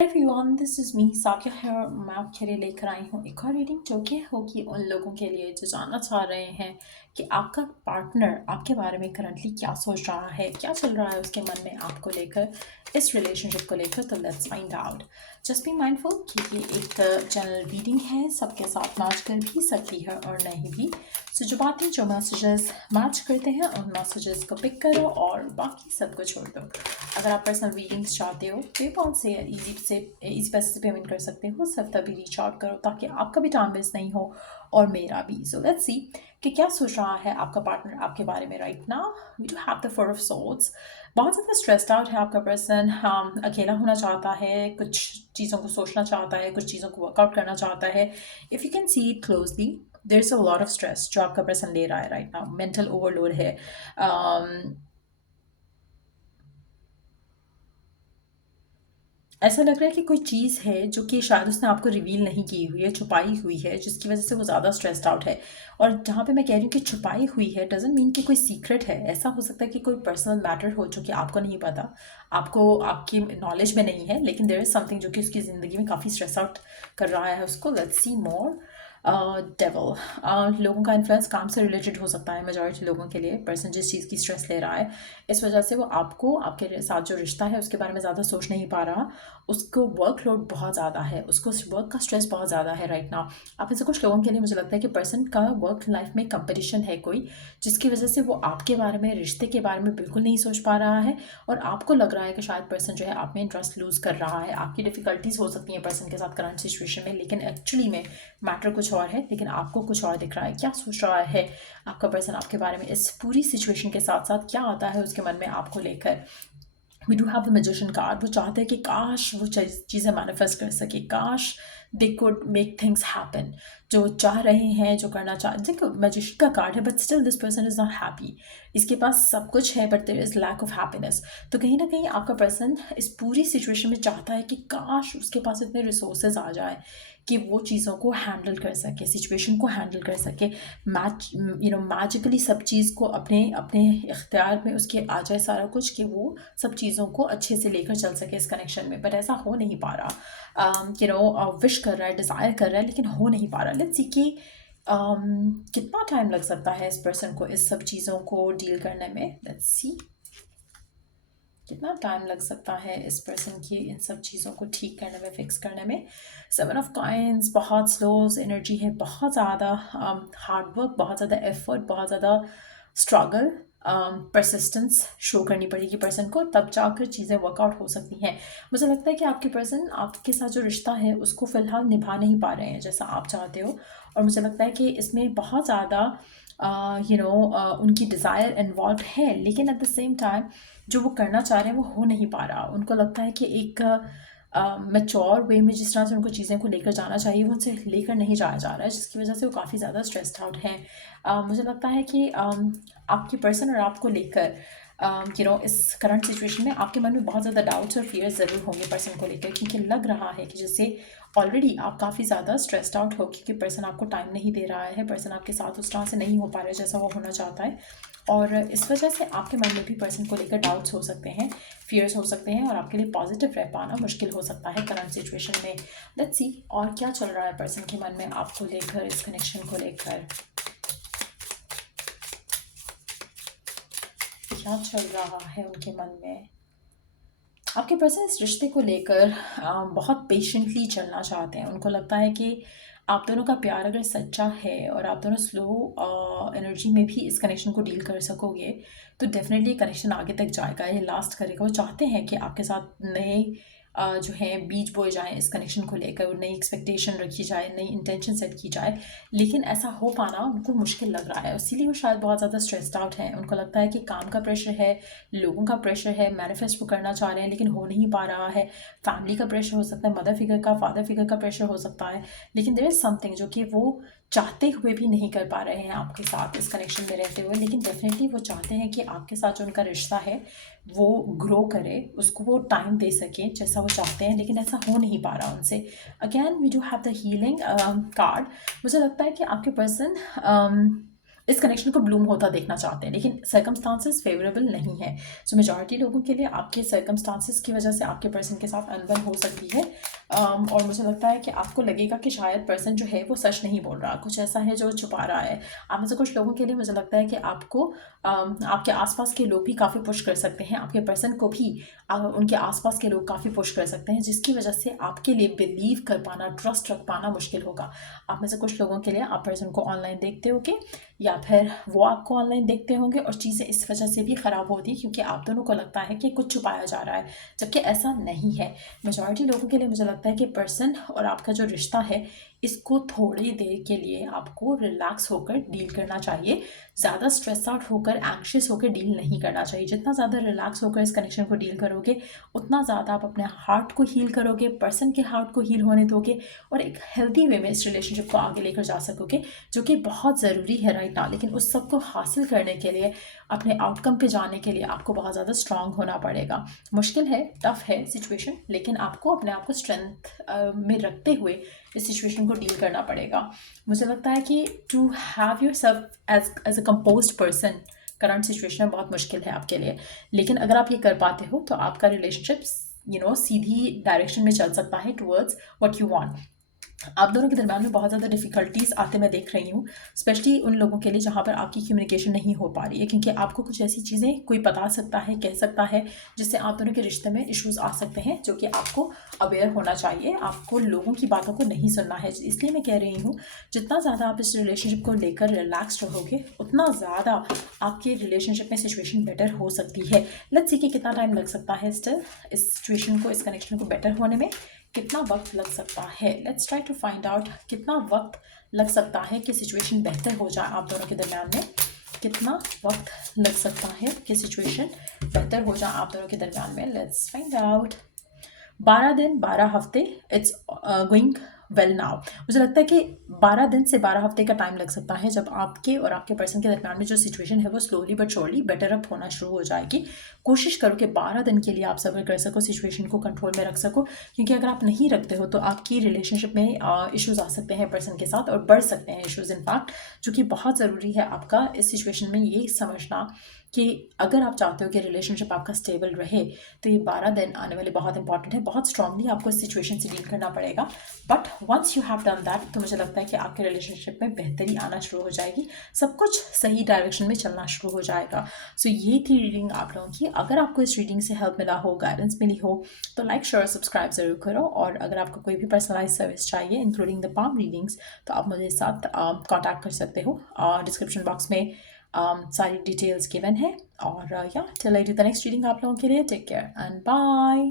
Everyone this is me Saikia है और मैं आपके लिए लेकर आई हूँ एक और रीडिंग जो कि होगी उन लोगों के लिए जो जानना चाह रहे हैं कि आपका पार्टनर आपके बारे में करंटली क्या सोच रहा है, क्या चल रहा है उसके मन में आपको लेकर, इस रिलेशनशिप को लेकर। तो let's find out. Just be mindful कि ये एक जनरल रीडिंग है, सबके साथ मैच कर भी सकती है और नहीं भी। सो जो बातें जो मैसेजेस मैच करते हैं उन मैसेजेस को पिक करो और बाकी सबको छोड़ दो। अगर आप पर्सनल रीडिंग्स चाहते हो पेपॉल से या इजी पैसे से पेमेंट कर सकते हो, सब तभी रीच आउट करो ताकि आपका भी टाइम वेस्ट नहीं हो और मेरा भी। सो लेट्स सी कि क्या सोच रहा है आपका पार्टनर आपके बारे में right now. We do have the four of swords. बहुत ज़्यादा स्ट्रेस्ड आउट है आपका पर्सन। अकेला होना चाहता है, कुछ चीज़ों को सोचना चाहता है, कुछ चीज़ों को वर्कआउट करना चाहता है। If you can see it closely there is a lot of stress जो आपका पर्सन ले रहा है राइट नाउ। मेंटल ओवरलोड है। ऐसा लग रहा है कि कोई चीज़ है जो कि शायद उसने आपको रिवील नहीं की हुई है, छुपाई हुई है, जिसकी वजह से वो ज़्यादा स्ट्रेस्ड आउट है। और जहाँ पे मैं कह रही हूँ कि छुपाई हुई है डजंट मीन कि कोई सीक्रेट है। ऐसा हो सकता है कि कोई पर्सनल मैटर हो जो कि आपको नहीं पता, आपको आपकी नॉलेज में नहीं है, लेकिन देयर इज़ समथिंग जो कि उसकी ज़िंदगी में काफ़ी स्ट्रेस आउट कर रहा है उसको। Let's see more. डेवल लोगों का इन्फ्लुएंस काम से रिलेटेड हो सकता है मेजॉरिटी लोगों के लिए। पर्सन जिस चीज़ की स्ट्रेस ले रहा है इस वजह से वो आपको, आपके साथ जो रिश्ता है उसके बारे में ज़्यादा सोच नहीं पा रहा। उसको वर्कलोड बहुत ज़्यादा है, उसको वर्क का स्ट्रेस बहुत ज़्यादा है राइट नाउ। आप ऐसे कुछ लोगों के लिए मुझे लगता है कि पर्सन का वर्क लाइफ में कंपटीशन है कोई, जिसकी वजह से वो आपके बारे में, रिश्ते के बारे में बिल्कुल नहीं सोच पा रहा है। और आपको लग रहा है कि शायद पर्सन जो है आप में इंटरेस्ट लूज़ कर रहा है। आपकी डिफिकल्टीज़ हो सकती हैं पर्सन के साथ करंट सिचुएशन में, लेकिन एक्चुअली में मैटर कुछ और है, लेकिन आपको कुछ और दिख रहा है। क्या सोच रहा है आपका पर्सन आपके बारे में इस पूरी सिचुएशन के साथ साथ, क्या आता है उसके मन में आपको लेकर। We do have the magician card. वो चाहते हैं कि काश वो चीज़ें मैनिफेस्ट कर सके, काश they could make things happen. जो चाह रहे हैं, जो करना चाह, देखो मैजिशियन का कार्ड है but still this person is not happy. इसके पास सब कुछ है but there is lack of happiness. तो कहीं ना कहीं आपका पर्सन इस पूरी सिचुएशन में चाहता है कि काश उसके पास इतने रिसोर्सेज आ जाए कि वो चीज़ों को हैंडल कर सके, सिचुएशन को हैंडल कर सके, मैजिकली सब चीज़ को अपने अपने इख्तियार में उसके आ जाए सारा कुछ, कि वो सब चीज़ों को अच्छे से लेकर चल सके इस कनेक्शन में। बट ऐसा हो नहीं पा रहा। विश कर रहा है, डिज़ायर कर रहा है, लेकिन हो नहीं पा रहा। लेट्स सी कि कितना टाइम लग सकता है इस पर्सन को इस सब चीज़ों को डील करने में। लेट्स सी कितना टाइम लग सकता है इस पर्सन की इन सब चीज़ों को ठीक करने में, फिक्स करने में। सेवन ऑफ कॉइन्स, बहुत स्लो एनर्जी है, बहुत ज़्यादा हार्ड वर्क, बहुत ज़्यादा एफर्ट, बहुत ज़्यादा स्ट्रगल, परसिस्टेंस शो करनी पड़ेगी पर्सन को, तब जाकर चीज़ें वर्कआउट हो सकती हैं। मुझे लगता है कि आपके पर्सन आपके साथ जो रिश्ता है उसको फ़िलहाल निभा नहीं पा रहे हैं जैसा आप चाहते हो। और मुझे लगता है कि इसमें बहुत ज़्यादा उनकी डिज़ायर इन्वॉल्व है, लेकिन एट द सेम टाइम जो वो करना चाह रहे हैं वो हो नहीं पा रहा। उनको लगता है कि एक मैच्योर वे में जिस तरह से उनको चीज़ें को लेकर जाना चाहिए वो उनसे लेकर नहीं जाया जा रहा है, जिसकी वजह से वो काफ़ी ज़्यादा स्ट्रेस्ड आउट हैं। मुझे लगता है कि आपकी पर्सन और आपको लेकर इस करंट सिचुएशन में आपके मन में बहुत ज़्यादा डाउट्स और फियर्स ज़रूर होंगे पर्सन को लेकर, क्योंकि लग रहा है कि जैसे ऑलरेडी आप काफ़ी ज़्यादा स्ट्रेस्ड आउट हो, क्योंकि पर्सन आपको टाइम नहीं दे रहा है, पर्सन आपके साथ उस तरह से नहीं हो पा रहा है जैसा वो होना चाहता है। और इस वजह से आपके मन में भी पर्सन को लेकर डाउट्स हो सकते हैं, फियर्स हो सकते हैं, और आपके लिए पॉजिटिव रह पाना मुश्किल हो सकता है करंट सिचुएशन में। लेट्स सी और क्या चल रहा है पर्सन के मन में आपको लेकर, इस कनेक्शन को लेकर। क्या चल रहा है उनके मन में। आपके पर्सन इस रिश्ते को लेकर बहुत पेशेंटली चलना चाहते हैं। उनको लगता है कि आप दोनों का प्यार अगर सच्चा है और आप दोनों स्लो एनर्जी में भी इस कनेक्शन को डील कर सकोगे तो डेफिनेटली कनेक्शन आगे तक जाएगा, ये लास्ट करेगा। वो चाहते हैं कि आपके साथ नए जो है बीज बोए जाएं इस कनेक्शन को लेकर, नई एक्सपेक्टेशन रखी जाए, नई इंटेंशन सेट की जाए, लेकिन ऐसा हो पाना उनको मुश्किल लग रहा है। इसीलिए वो शायद बहुत ज़्यादा स्ट्रेस्ड आउट हैं। उनको लगता है कि काम का प्रेशर है, लोगों का प्रेशर है, मैनिफेस्ट वो करना चाह रहे हैं लेकिन हो नहीं पा रहा है। फैमिली का प्रेशर हो सकता है, मदर फिगर का, फादर फिगर का प्रेशर हो सकता है, लेकिन देयर इज़ समथिंग जो कि वो चाहते हुए भी नहीं कर पा रहे हैं आपके साथ इस कनेक्शन में रहते हुए। लेकिन डेफिनेटली वो चाहते हैं कि आपके साथ जो उनका रिश्ता है वो ग्रो करे, उसको वो टाइम दे सकें जैसा वो चाहते हैं, लेकिन ऐसा हो नहीं पा रहा उनसे। Again we do have the healing card. मुझे लगता है कि आपके पर्सन इस कनेक्शन को ब्लूम होता देखना चाहते हैं, लेकिन सर्कमस्टांसेस फेवरेबल नहीं है। सो मेजॉरिटी लोगों के लिए आपके सर्कमस्टांसेस की वजह से आपके पर्सन के साथ अनबन हो सकती है। और मुझे लगता है कि आपको लगेगा कि शायद पर्सन जो है वो सच नहीं बोल रहा, कुछ ऐसा है जो छुपा रहा है। आप में से कुछ लोगों के लिए मुझे लगता है कि आपको आपके आसपास के लोग भी काफ़ी पुश कर सकते हैं, आपके पर्सन को भी उनके आसपास के लोग काफ़ी पुश कर सकते हैं, जिसकी वजह से आपके लिए बिलीव कर पाना, ट्रस्ट रख पाना मुश्किल होगा। आप में से कुछ लोगों के लिए आप पर्सन को ऑनलाइन देखते होगे या फिर वो आपको ऑनलाइन देखते होंगे और चीज़ें इस वजह से भी ख़राब होती है क्योंकि आप दोनों को लगता है कि कुछ छुपाया जा रहा है, जबकि ऐसा नहीं है। मेजॉरिटी लोगों के लिए मुझे लगता है कि पर्सन और आपका जो रिश्ता है इसको थोड़ी देर के लिए आपको रिलैक्स होकर डील करना चाहिए। ज़्यादा स्ट्रेस आउट होकर, एंग्शियस होकर डील नहीं करना चाहिए। जितना ज़्यादा रिलैक्स होकर इस कनेक्शन को डील करोगे उतना ज़्यादा आप अपने हार्ट को हील करोगे, पर्सन के हार्ट को हील होने दोगे और एक हेल्दी वे में इस रिलेशनशिप को आगे लेकर जा सकोगे, जो कि बहुत ज़रूरी है राइट नाउ। लेकिन उस सब को हासिल करने के लिए, अपने आउटकम पे जाने के लिए आपको बहुत ज़्यादा स्ट्रांग होना पड़ेगा। मुश्किल है, टफ है सिचुएशन, लेकिन आपको अपने आप को स्ट्रेंथ में रखते हुए इस सिचुएशन को डील करना पड़ेगा। मुझे लगता है कि to have yourself as a composed person current situation में बहुत मुश्किल है आपके लिए, लेकिन अगर आप ये कर पाते हो तो आपका रिलेशनशिप सीधी डायरेक्शन में चल सकता है टुवर्ड्स व्हाट यू वांट। आप दोनों के दरम्यान में बहुत ज़्यादा डिफ़िकल्टीज़ आते मैं देख रही हूँ, स्पेशली उन लोगों के लिए जहाँ पर आपकी कम्युनिकेशन नहीं हो पा रही है, क्योंकि आपको कुछ ऐसी चीज़ें कोई बता सकता है, कह सकता है, जिससे आप दोनों के रिश्ते में इश्यूज़ आ सकते हैं, जो कि आपको अवेयर होना चाहिए। आपको लोगों की बातों को नहीं सुनना है। इसलिए मैं कह रही हूँ, जितना ज़्यादा आप इस रिलेशनशिप को लेकर रिलैक्स रहोगे उतना ज़्यादा आपके रिलेशनशिप में सिचुएशन बेटर हो सकती है। लेट्स सी कि कितना टाइम लग सकता है स्टिल इस सिचुएशन को, इस कनेक्शन को बेटर होने में कितना वक्त लग सकता है। Let's try to find out कितना वक्त लग सकता है कि सिचुएशन बेहतर हो जाए आप दोनों के दरम्यान में। कितना वक्त लग सकता है कि सिचुएशन बेहतर हो जाए आप दोनों के दरम्यान में। Let's find out. 12 दिन 12 हफ्ते, इट्स गोइंग वेल नाउ। मुझे लगता है कि 12 दिन से 12 हफ्ते का टाइम लग सकता है जब आपके और आपके पर्सन के दरम्यान में जो सिचुएशन है वो slowly but surely better up होना शुरू हो जाएगी। कोशिश करो कि 12 दिन के लिए आप सब्र कर सको, सिचुएशन को कंट्रोल में रख सको, क्योंकि अगर आप नहीं रखते हो तो आपकी रिलेशनशिप में इश्यूज़ आ सकते हैं पर्सन के साथ, और बढ़ सकते हैं इश्यूज़ इनफैक्ट, जो कि बहुत ज़रूरी है आपका इस सिचुएशन में ये समझना कि अगर आप चाहते हो कि रिलेशनशिप आपका स्टेबल रहे तो ये 12 दिन आने वाले बहुत इंपॉर्टेंट है। बहुत स्ट्रांगली आपको इस सिचुएशन से डील करना पड़ेगा, but once you have done that तो मुझे लगता है कि आपके रिलेशनशिप में बेहतरी आना शुरू हो जाएगी, सब कुछ सही डायरेक्शन में चलना शुरू हो जाएगा। सो ये थी रीडिंग आप लोगों की। अगर आपको इस रीडिंग से हेल्प मिला हो, गाइडेंस मिली हो, तो लाइक शेयर सब्सक्राइब ज़रूर करो। और अगर आपको कोई भी पर्सनलाइज सर्विस चाहिए इंक्लूडिंग द पाम रीडिंग्स, तो आप मुझे साथ कॉन्टैक्ट कर सकते हो। डिस्क्रिप्शन बॉक्स में सारी डिटेल्स गिवन है। और या till I do the next reading आप लोगों के लिए, टेक केयर एंड बाय।